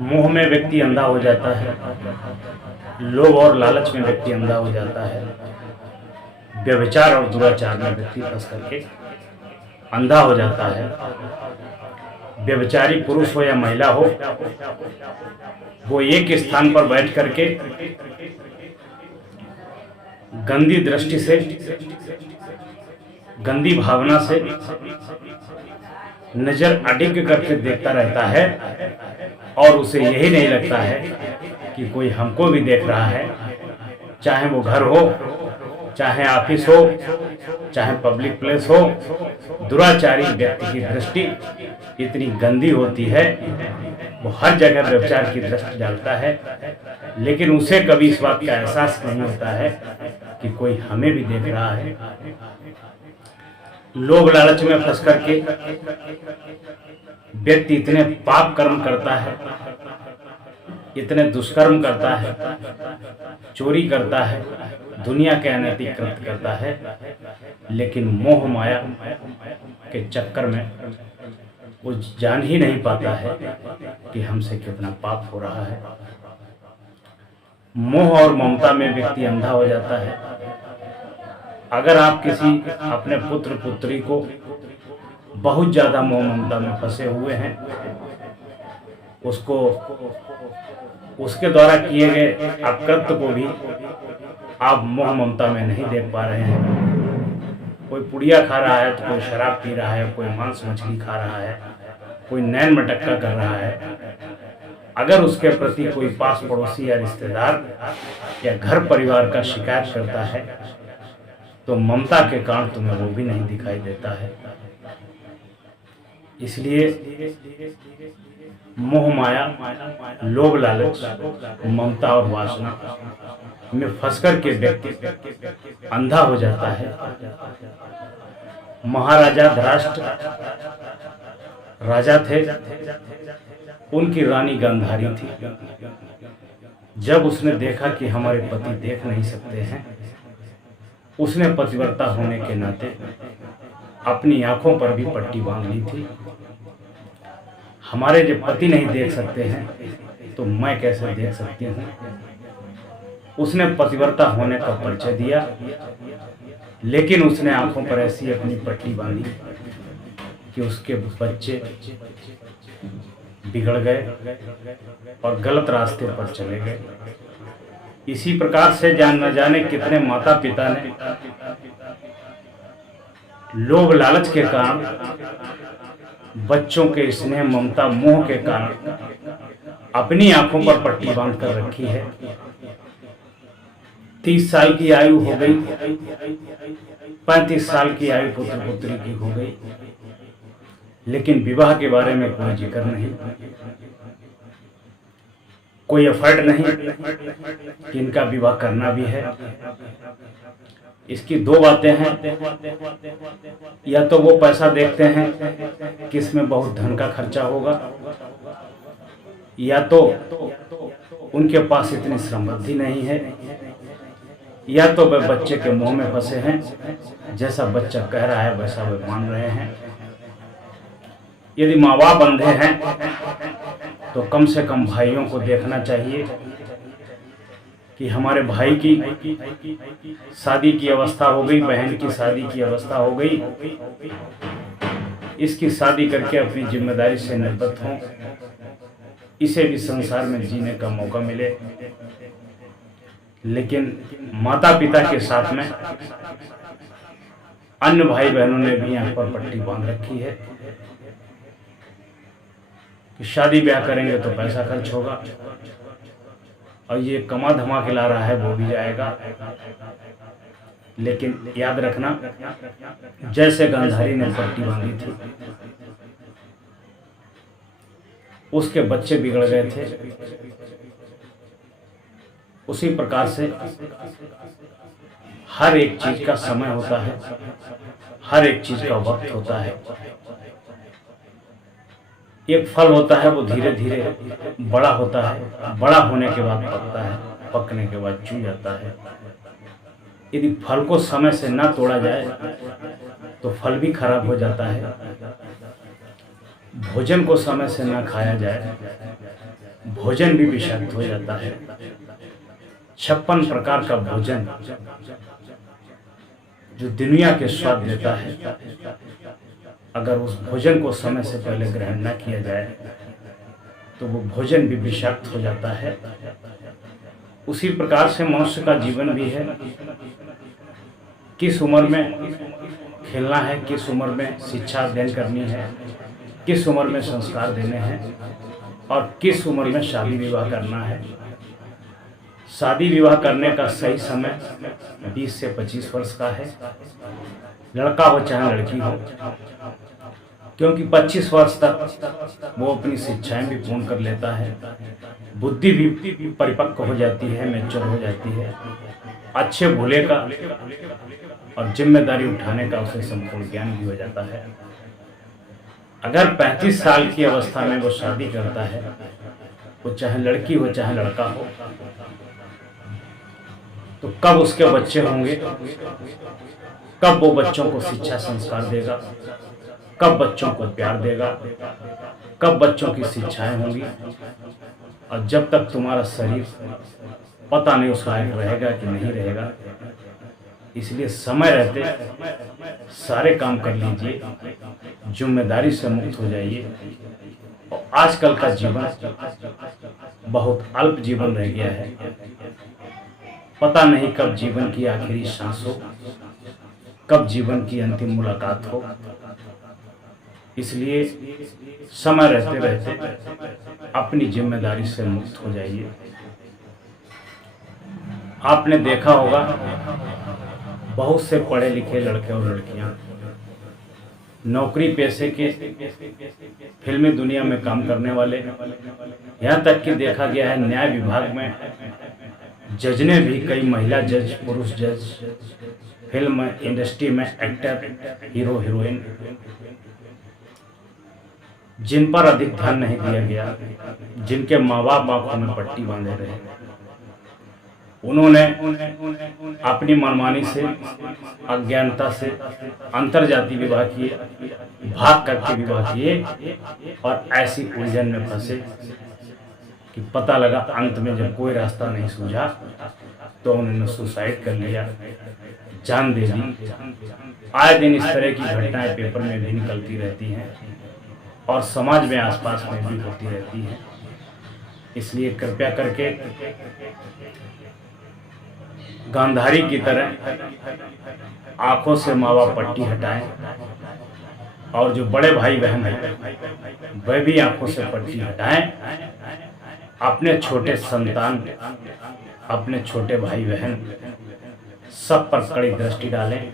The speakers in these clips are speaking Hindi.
मोह में व्यक्ति अंधा हो जाता है, लोभ और लालच में व्यक्ति अंधा हो जाता है, व्यभिचार और दुराचार में व्यक्ति फंस करके अंधा हो जाता है। व्यभिचारी पुरुष हो या महिला हो, वो एक स्थान पर बैठ करके गंदी दृष्टि से, गंदी भावना से नजर अडिग करके देखता रहता है और उसे यही नहीं लगता है कि कोई हमको भी देख रहा है। चाहे वो घर हो, चाहे ऑफिस हो, चाहे पब्लिक प्लेस हो, दुराचारी व्यक्ति की दृष्टि इतनी गंदी होती है, वो हर जगह व्यभिचार की दृष्टि डालता है, लेकिन उसे कभी इस बात का एहसास नहीं होता है कि कोई हमें भी देख रहा है। लोभ लालच में फंस करके व्यक्ति इतने पाप कर्म करता है, इतने दुष्कर्म करता है, चोरी करता है, दुनिया के अनैतिक कृत्य करता है, लेकिन मोह माया के चक्कर में वो जान ही नहीं पाता है कि हमसे कितना पाप हो रहा है। मोह और ममता में व्यक्ति अंधा हो जाता है। अगर आप किसी अपने पुत्र पुत्री को बहुत ज्यादा मोह ममता में फंसे हुए हैं, उसको उसके द्वारा किए गए अपकृत्य को भी आप मोह ममता में नहीं देख पा रहे हैं। कोई पुड़िया खा रहा है तो कोई शराब पी रहा है, कोई मांस मछली खा रहा है, कोई नैन मटक्का कर रहा है। अगर उसके प्रति कोई पास पड़ोसी या रिश्तेदार या घर परिवार का शिकायत करता है तो ममता के कारण तुम्हें वो भी नहीं दिखाई देता है। इसलिए मोह माया, लोभ लालच, ममता और वासना में फंसकर के व्यक्ति अंधा हो जाता है। महाराजा धराष्ट्र राजा थे, उनकी रानी गांधारी थी। जब उसने देखा कि हमारे पति देख नहीं सकते हैं, उसने पतिव्रता होने के नाते अपनी आंखों पर भी पट्टी बांध ली थी। हमारे जब पति नहीं देख सकते हैं तो मैं कैसे देख सकती हूँ। उसने पतिव्रता होने का परिचय दिया, लेकिन उसने आंखों पर ऐसी अपनी पट्टी बांधी कि उसके बच्चे बिगड़ गए और गलत रास्ते पर चले गए। इसी प्रकार से न जाने कितने माता पिता ने लोभ लालच के कारण, बच्चों के स्नेह ममता मोह के कारण अपनी आंखों पर पट्टी बांध कर रखी है। 30 साल की आयु हो गई, 35 साल की आयु पुत्र पुत्री की हो गई, लेकिन विवाह के बारे में कोई जिक्र नहीं, कोई एफर्ट नहीं कि इनका विवाह करना भी है। इसकी दो बातें हैं, या तो वो पैसा देखते हैं कि इसमें बहुत धन का खर्चा होगा, या तो उनके पास इतनी समृद्धि नहीं है, या तो वे बच्चे के मुंह में फंसे हैं। जैसा बच्चा कह रहा है वैसा वे मान रहे हैं। यदि माँ बाप अंधे हैं तो कम से कम भाइयों को देखना चाहिए कि हमारे भाई की शादी की अवस्था हो गई, बहन की शादी की अवस्था हो गई, इसकी शादी करके अपनी जिम्मेदारी से निवृत्त हों, इसे भी संसार में जीने का मौका मिले। लेकिन माता पिता के साथ में अन्य भाई बहनों ने भी यहाँ पर पट्टी बांध रखी है कि शादी ब्याह करेंगे तो पैसा खर्च होगा, और ये कमा धमा के ला रहा है वो भी जाएगा। लेकिन याद रखना, जैसे गांधारी ने पट्टी बांधी थी, उसके बच्चे बिगड़ गए थे, उसी प्रकार से हर एक चीज का समय होता है, हर एक चीज का वक्त होता है। एक फल होता है वो धीरे धीरे बड़ा होता है, बड़ा होने के बाद पकता है, पकने के बाद चूर जाता है। यदि फल को समय से ना तोड़ा जाए तो फल भी खराब हो जाता है। भोजन को समय से न खाया जाए, भोजन भी विषाक्त हो जाता है। 56 प्रकार का भोजन जो दुनिया के स्वाद देता है, अगर उस भोजन को समय से पहले ग्रहण न किया जाए तो वो भोजन भी विषाक्त हो जाता है। उसी प्रकार से मनुष्य का जीवन भी है। किस उम्र में खेलना है, किस उम्र में शिक्षा अध्ययन करनी है, किस उम्र में संस्कार देने हैं और किस उम्र में शादी विवाह करना है। शादी विवाह करने का सही समय 20 से 25 वर्ष का है, लड़का हो चाहे लड़की हो, क्योंकि 25 वर्ष तक वो अपनी शिक्षाएं भी पूर्ण कर लेता है, बुद्धि भी परिपक्व हो जाती है, मैच्योर हो जाती है, अच्छे भूले का और जिम्मेदारी उठाने का उसे संपूर्ण ज्ञान भी हो जाता है। अगर 35 साल की अवस्था में वो शादी करता है, वो चाहे लड़की हो चाहे लड़का हो, तो कब उसके बच्चे होंगे, कब वो बच्चों को शिक्षा संस्कार देगा, कब बच्चों को प्यार देगा, कब बच्चों की शिक्षाएं होंगी। और जब तक तुम्हारा शरीर पता नहीं उस लायक रहेगा कि नहीं रहेगा, इसलिए समय रहते सारे काम कर लीजिए, जिम्मेदारी से मुक्त हो जाइए। और आजकल का जीवन बहुत अल्प जीवन रह गया है, पता नहीं कब जीवन की आखिरी सांस हो, कब जीवन की अंतिम मुलाकात हो। इसलिए समय रहते रहते अपनी जिम्मेदारी से मुक्त हो जाइए। आपने देखा होगा बहुत से पढ़े लिखे लड़के और लड़कियां नौकरी पेशे के फिल्मी दुनिया में काम करने वाले, यहाँ तक कि देखा गया है न्याय विभाग में जज ने भी कई महिला जज, पुरुष जज, फिल्म इंडस्ट्री में एक्टर, हीरो हीरोइन, जिन पर अधिक ध्यान नहीं दिया गया, जिनके माँ बाप आंखों में पट्टी बांधे रहे, उन्होंने अपनी मनमानी से, अज्ञानता से अंतरजातीय विवाह किए, भाग करके विवाह किए और ऐसी उलझन में फंसे कि पता लगा अंत में जब कोई रास्ता नहीं सूझा तो उन्होंने सुसाइड कर लिया, जान दे दी। आए दिन इस तरह की घटनाएं पेपर में भी निकलती रहती हैं और समाज में आसपास में भी होती रहती हैं। इसलिए कृपया करके गांधारी की तरह आंखों से माँ बाप पट्टी हटाएं और जो बड़े भाई बहन हैं वह भी आंखों से पट्टी हटाएं। अपने छोटे संतान, अपने छोटे भाई बहन सब पर कड़ी दृष्टि डालें,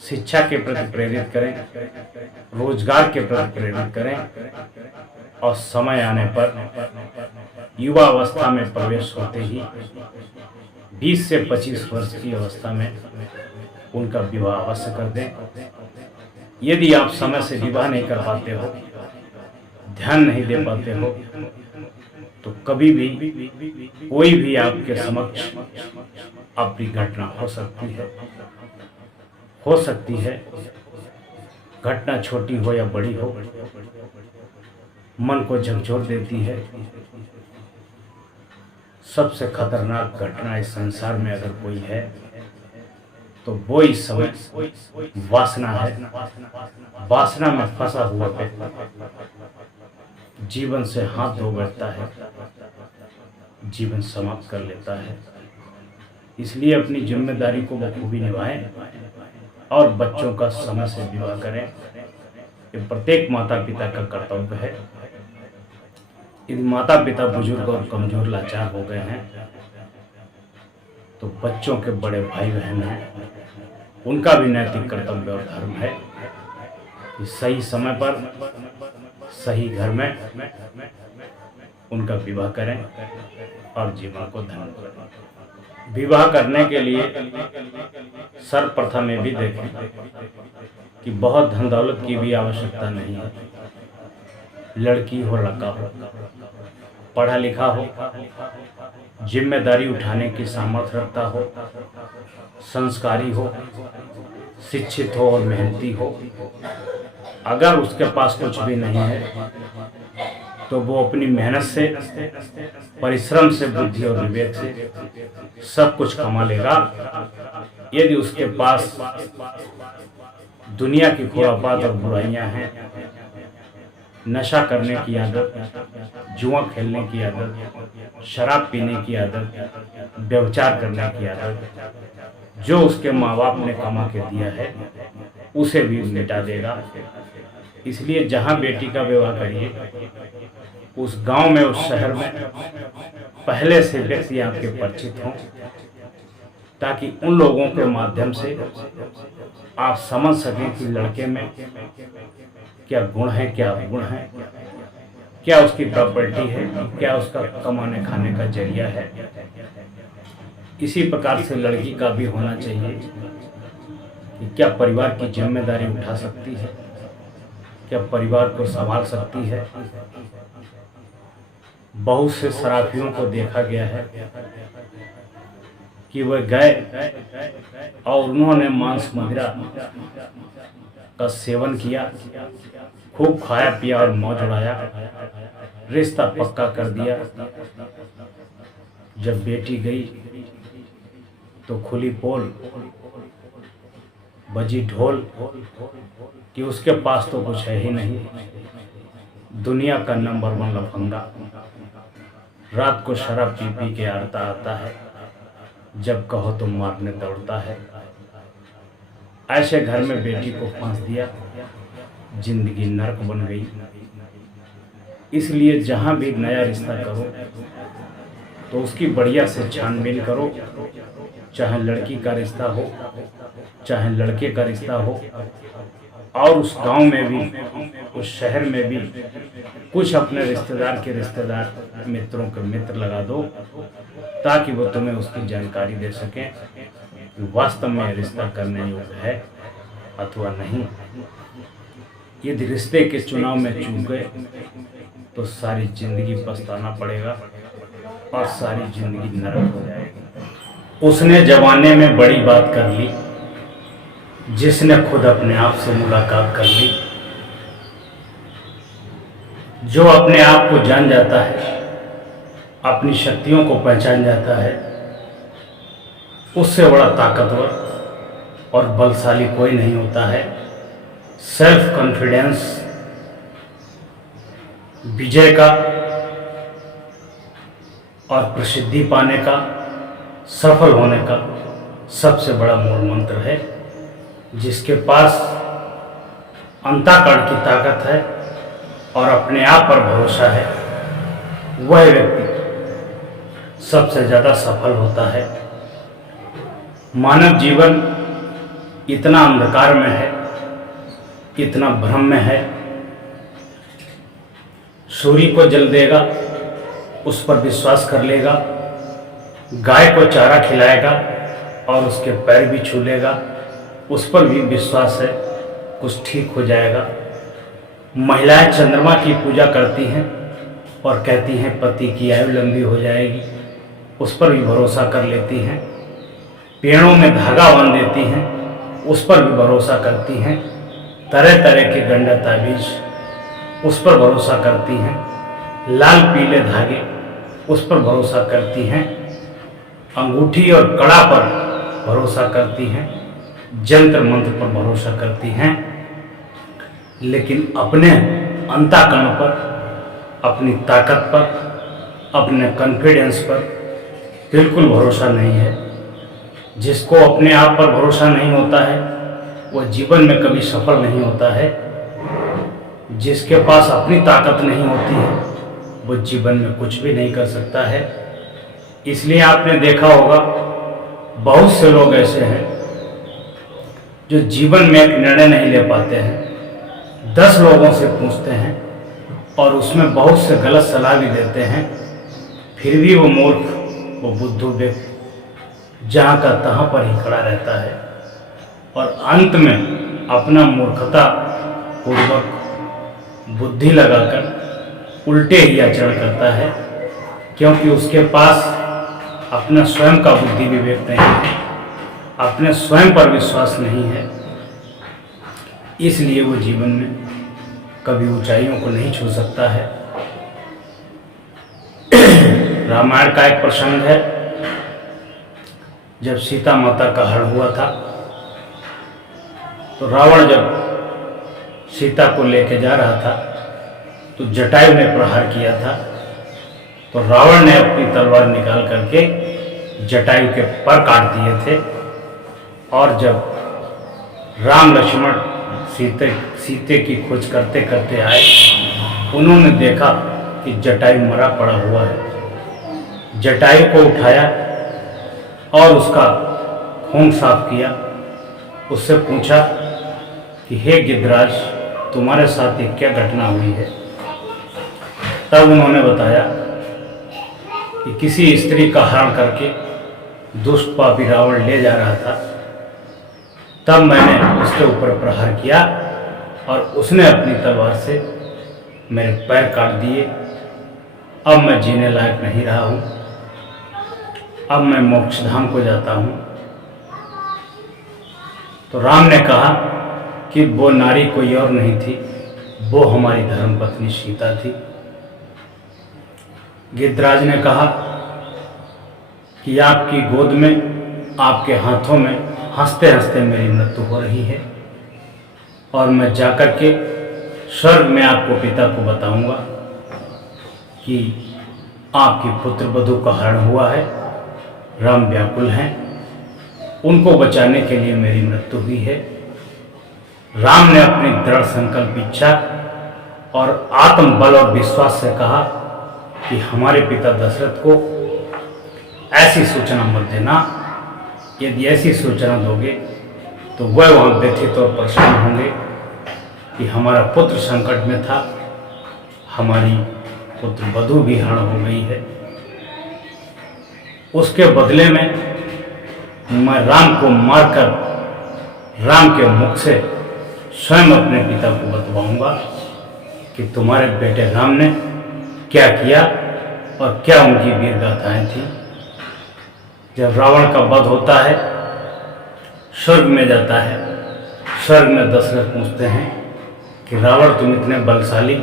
शिक्षा के प्रति प्रेरित करें, रोजगार के प्रति प्रेरित करें और समय आने पर युवा अवस्था में प्रवेश होते ही 20 से 25 वर्ष की अवस्था में उनका विवाह अवश्य कर दें। यदि आप समय से विवाह नहीं कर पाते हो, ध्यान नहीं दे पाते हो, तो कभी भी कोई भी आपके समक्ष अपनी घटना हो सकती है। घटना छोटी हो या बड़ी हो, मन को झकझोर देती है। सबसे खतरनाक घटना इस संसार में अगर कोई है तो वो इस समय वासना है। वासना में फंसा हुआ व्यक्ति जीवन से हाथ धो बैठता है, जीवन समाप्त कर लेता है। इसलिए अपनी जिम्मेदारी को बखूबी निभाएं और बच्चों का समय से विवाह करें। ये प्रत्येक माता पिता का कर्तव्य है। यदि माता पिता बुजुर्ग और कमजोर लाचार हो गए हैं तो बच्चों के बड़े भाई बहन हैं, उनका भी नैतिक कर्तव्य और धर्म है कि सही समय पर सही घर में उनका विवाह करें और जीवन को धन्य करें। विवाह करने के लिए सर्वप्रथम में भी देखें कि बहुत धन दौलत की भी आवश्यकता नहीं है। लड़की हो लड़का हो, पढ़ा लिखा हो, जिम्मेदारी उठाने की सामर्थ्य रखता हो, संस्कारी हो, शिक्षित हो और मेहनती हो, अगर उसके पास कुछ भी नहीं है तो वो अपनी मेहनत से, परिश्रम से, बुद्धि और विवेक से सब कुछ कमा लेगा। यदि उसके पास दुनिया की खुरापात और बुराइयां हैं, नशा करने की आदत, जुआ खेलने की आदत, शराब पीने की आदत, व्यभिचार करने की आदत, जो उसके माँ बाप ने कमा के दिया है उसे भी मिटा देगा। इसलिए जहाँ बेटी का विवाह करिए, उस गांव में, उस शहर में पहले से व्यक्ति आपके परिचित हों, ताकि उन लोगों के माध्यम से आप समझ सकें कि लड़के में क्या गुण है, क्या अवगुण है, क्या उसकी प्रॉपर्टी है, क्या उसका कमाने खाने का जरिया है। इसी प्रकार से लड़की का भी होना चाहिए कि क्या परिवार की जिम्मेदारी उठा सकती है, क्या परिवार को संभाल सकती है। बहुत से शराबियों को देखा गया है कि वह गए और उन्होंने मांस मदिरा का सेवन किया, खूब खाया पिया और मौज उड़ाया, रिश्ता पक्का कर दिया। जब बेटी गई तो खुली पोल, बजी ढोल कि उसके पास तो कुछ है ही नहीं, दुनिया का नंबर 1 लफंगा, रात को शराब पी पी के आता है, जब कहो तो मारने दौड़ता है। ऐसे घर में बेटी को फांस दिया, जिंदगी नरक बन गई। इसलिए जहां भी नया रिश्ता करो तो उसकी बढ़िया से छानबीन करो, चाहे लड़की का रिश्ता हो, चाहे लड़के का रिश्ता हो। और उस गांव में भी, उस शहर में भी कुछ अपने रिश्तेदार के रिश्तेदार, मित्रों के मित्र लगा दो, ताकि वो तुम्हें उसकी जानकारी दे सकें कि वास्तव में रिश्ता करने योग्य है अथवा नहीं। यदि रिश्ते के चुनाव में चूक गए तो सारी जिंदगी पछताना पड़ेगा और सारी जिंदगी नरक हो जाएगी। उसने जमाने में बड़ी बात कर ली, जिसने खुद अपने आप से मुलाकात कर ली। जो अपने आप को जान जाता है, अपनी शक्तियों को पहचान जाता है, उससे बड़ा ताकतवर और बलशाली कोई नहीं होता है। सेल्फ कॉन्फिडेंस विजय का और प्रसिद्धि पाने का, सफल होने का सबसे बड़ा मूल मंत्र है। जिसके पास अंतःकरण की ताकत है और अपने आप पर भरोसा है, वह व्यक्ति सबसे ज़्यादा सफल होता है। मानव जीवन इतना अंधकार में है, इतना भ्रम में है। सूर्य को जल देगा, उस पर विश्वास कर लेगा, गाय को चारा खिलाएगा और उसके पैर भी छू लेगा, उस पर भी विश्वास है, कुछ ठीक हो जाएगा। महिलाएं चंद्रमा की पूजा करती हैं और कहती हैं पति की आयु लंबी हो जाएगी, उस पर भी भरोसा कर लेती हैं। पेड़ों में धागा बांध देती हैं, उस पर भी भरोसा करती हैं। तरह तरह के गंडा ताबीज, उस पर भरोसा करती हैं। लाल पीले धागे, उस पर भरोसा करती हैं। अंगूठी और कड़ा पर भरोसा करती हैं। जंत्र मंत्र पर भरोसा करती हैं। लेकिन अपने अंतःकरण पर, अपनी ताकत पर, अपने कॉन्फिडेंस पर बिल्कुल भरोसा नहीं है। जिसको अपने आप पर भरोसा नहीं होता है वह जीवन में कभी सफल नहीं होता है। जिसके पास अपनी ताकत नहीं होती है वो जीवन में कुछ भी नहीं कर सकता है। इसलिए आपने देखा होगा बहुत से लोग ऐसे हैं जो जीवन में एक निर्णय नहीं ले पाते हैं। 10 लोगों से पूछते हैं और उसमें बहुत से गलत सलाह भी देते हैं, फिर भी वो मूर्ख, वो बुद्धू व्यक्ति जहाँ का तहाँ पर ही खड़ा रहता है और अंत में अपना मूर्खता पूर्वक बुद्धि लगाकर उल्टे ही आचरण करता है, क्योंकि उसके पास अपना स्वयं का बुद्धि विवेक नहीं है, अपने स्वयं पर विश्वास नहीं है। इसलिए वो जीवन में कभी ऊंचाइयों को नहीं छू सकता है। रामायण का एक प्रसंग है, जब सीता माता का हरण हुआ था तो रावण जब सीता को लेके जा रहा था तो जटायु ने प्रहार किया था। तो रावण ने अपनी तलवार निकाल करके जटायु के पर काट दिए थे। और जब राम लक्ष्मण सीते की खोज करते करते आए, उन्होंने देखा कि जटायु मरा पड़ा हुआ है। जटायु को उठाया और उसका खून साफ किया। उससे पूछा कि हे गिद्धराज, तुम्हारे साथ ये क्या घटना हुई है। तब उन्होंने बताया कि किसी स्त्री का हरण करके दुष्ट पापी रावण ले जा रहा था, तब मैंने उसके ऊपर प्रहार किया और उसने अपनी तलवार से मेरे पैर काट दिए। अब मैं जीने लायक नहीं रहा हूँ, अब मैं मोक्ष धाम को जाता हूँ। तो राम ने कहा कि वो नारी कोई और नहीं थी, वो हमारी धर्मपत्नी सीता थी। गिद्धराज ने कहा कि आपकी गोद में, आपके हाथों में हंसते हंसते मेरी मृत्यु हो रही है और मैं जाकर के स्वर्ग में आपको पिता को बताऊंगा कि आपकी पुत्र वधू का हरण हुआ है, राम व्याकुल हैं, उनको बचाने के लिए मेरी मृत्यु हुई है। राम ने अपनी दृढ़ संकल्प इच्छा और आत्मबल और विश्वास से कहा कि हमारे पिता दशरथ को ऐसी सूचना मत देना, यदि ऐसी सूचना दोगे तो वह वहाँ व्यथित और परेशान होंगे कि हमारा पुत्र संकट में था, हमारी पुत्र वधू भी हरण हो गई है। उसके बदले में मैं राम को मारकर राम के मुख से स्वयं अपने पिता को बतवाऊंगा कि तुम्हारे बेटे राम ने क्या किया और क्या उनकी वीर गाथाएं थी। जब रावण का वध होता है, स्वर्ग में जाता है, स्वर्ग में दशरथ पूछते हैं कि रावण, तुम इतने बलशाली,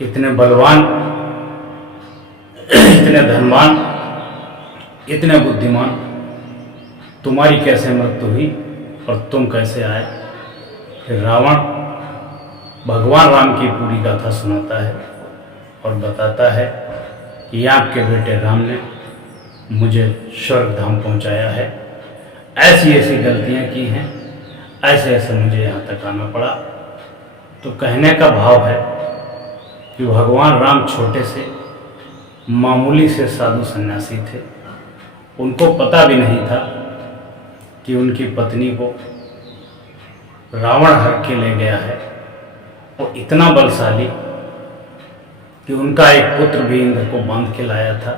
इतने बलवान, इतने धनवान, इतने बुद्धिमान, तुम्हारी कैसे मृत्यु हुई और तुम कैसे आए। फिर रावण भगवान राम की पूरी गाथा सुनाता है और बताता है कि आपके बेटे राम ने मुझे स्वर्ग धाम पहुंचाया है, ऐसी ऐसी गलतियां की हैं, ऐसे ऐसे मुझे यहाँ तक आना पड़ा। तो कहने का भाव है कि भगवान राम छोटे से मामूली से साधु सन्यासी थे। उनको पता भी नहीं था कि उनकी पत्नी को रावण हर के ले गया है। वो इतना बलशाली कि उनका एक पुत्र भी इंद्र को बांध के लाया था,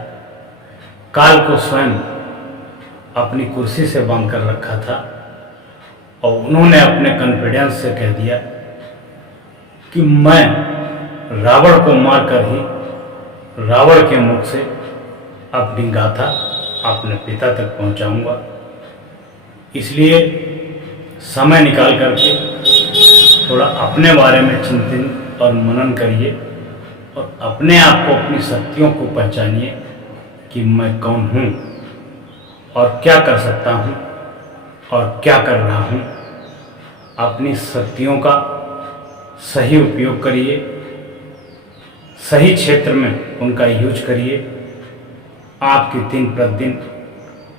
काल को स्वयं अपनी कुर्सी से बांध कर रखा था और उन्होंने अपने कॉन्फिडेंस से कह दिया कि मैं रावण को मारकर ही रावण के मुख से अपनी गाथा अपने पिता तक पहुंचाऊंगा। इसलिए समय निकाल करके थोड़ा अपने बारे में चिंतन और मनन करिए और अपने आप को, अपनी शक्तियों को पहचानिए कि मैं कौन हूँ और क्या कर सकता हूँ और क्या कर रहा हूँ। अपनी शक्तियों का सही उपयोग करिए, सही क्षेत्र में उनका यूज करिए, आपकी दिन प्रतिदिन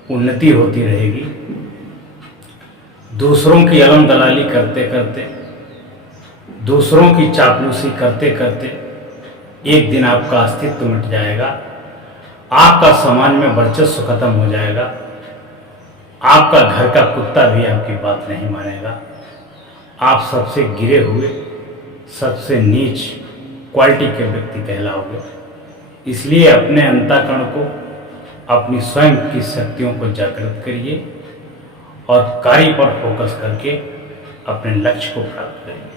उन्नति होती रहेगी। दूसरों की अलम दलाली करते करते, दूसरों की चापलूसी करते करते एक दिन आपका अस्तित्व मिट जाएगा, आपका समाज में वर्चस्व खत्म हो जाएगा, आपका घर का कुत्ता भी आपकी बात नहीं मानेगा। आप सबसे गिरे हुए, सबसे नीच क्वालिटी के व्यक्ति कहलाओगे। इसलिए अपने अंतःकरण को, अपनी स्वयं की शक्तियों को जागृत करिए और कार्य पर फोकस करके अपने लक्ष्य को प्राप्त करिए।